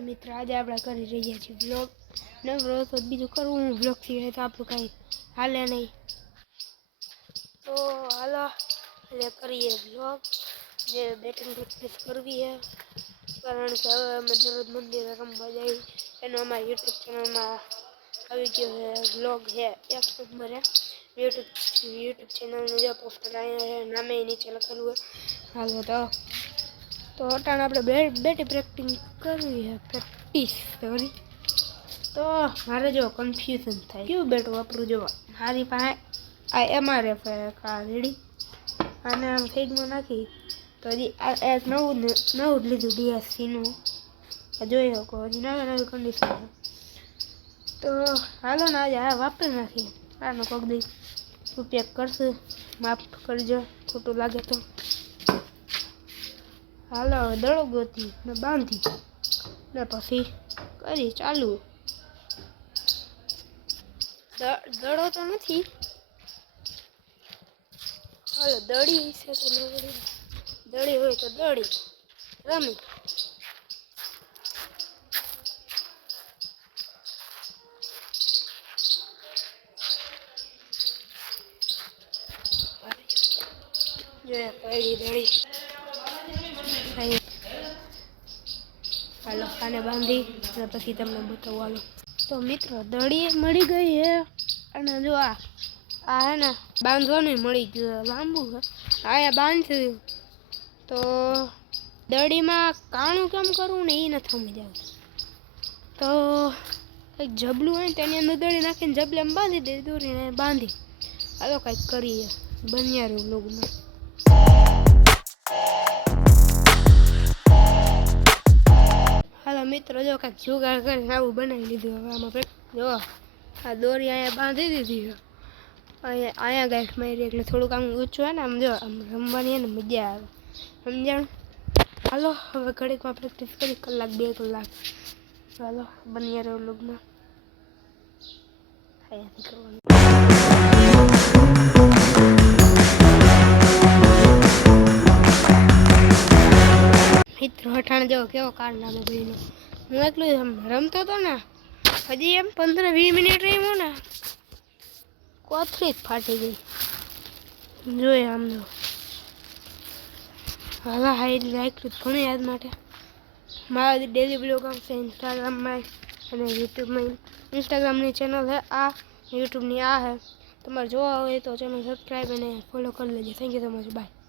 મિત્ર આજે આપણે કરી રહ્યા છીએ બ્લોગ નવરો તો બીજું કરવું હું બ્લોગ સિવાય તો આપણું કાંઈ હાલે નહીં તો હાલો એટલે કરીએ બ્લોગ જે બેટિંગ પ્રેક્ટિસ કરવી છે કારણ કે હવે અમે દરરોજ મંદિરે રમવા જઈએ એનો અમારા યુટ્યુબ ચેનલમાં આવી ગયો છે બ્લોગ છે એક નંબર યુટ્યુબ ચેનલનું જે પોસ્ટર અહીંયા નામે નીચે લખેલું હોય હાલો તો અટાણે આપણે બેટી પ્રેક્ટિસ કરવી છે પ્રેક્ટિસ કરી તો મારે જો કન્ફ્યુઝન થાય કયું બેટ વાપરું જો મારી પાસે આ MRF આ રેડી આને આમ સાઈડમાં નાખી તો હજી આ એક નવું જ લીધું DSCનું જોઈ શકો હજી નવી કન્ડિશન છે તો હાલો ને આજે આ વાપરી નાખીએ આનો કોક દી ઉપયોગ કરશું માફ કરજો ખોટું લાગે તો હાલો દડો ગોતી ને બાંધી ને પછી કરી ચાલુ દડો તો નથી હાલો દડી છે તો દડી હોય તો દડી રમી જોઈએ પડી દડી હાલો આને બાંધી અને પછી તમને બતાવું હાલો તો મિત્રો દડી મળી ગઈ છે અને જો આ હે ને બાંધવાનું મળી ગયું લાંબુ છે અહીંયા બાંધ્યું તો દડીમાં કાણું કેમ કરવું ને એ નથી સમજાવું તો કંઈક જબલું હોય ને તેની અંદર દડી નાખીને જબલામાં બાંધી દે દોરીને બાંધી હાલો કંઈક કરીએ બન્યા રહ્યું લોગમાં હાલો મિત્રો જો કાંઈક જુગાડ કરીને આવું બનાવી લીધું હવે આમાં જો આ દોરી અહીંયા બાંધી દીધી અહીંયા ગાંઠ મારી એટલે થોડુંક આમ ઊંચું હોય ને આમ જો આમ રમવાની ને મજા આવે સમજાણ હાલો હવે ઘડીકમાં પ્રેક્ટિસ કરી કલાક 2 કલાક હાલો બન્યા રહ્યો લોગમાં અહીંયાથી કરવાનું મિત્રો હઠાણ જેવો કેવો કારનામો બન્યો હું એટલું રમતો હતો ને હજી એમ 15-20 મિનિટ રમ્યો ને કોથળી જ ફાટી ગઈ જોઈએ આમ જો હાલા હાઈ રાખ્યું ઘણી યાદ માટે મારા ડેલી બ્લોગ આવશે ઇન્સ્ટાગ્રામમાં અને યુટ્યુબમાં ઇન્સ્ટાગ્રામની ચેનલ છે આ યુટ્યુબની આ છે તમારે જોવા હોય તો ચેનલ સબસ્ક્રાઈબ અને ફોલો કરી લેજો thank you so much bye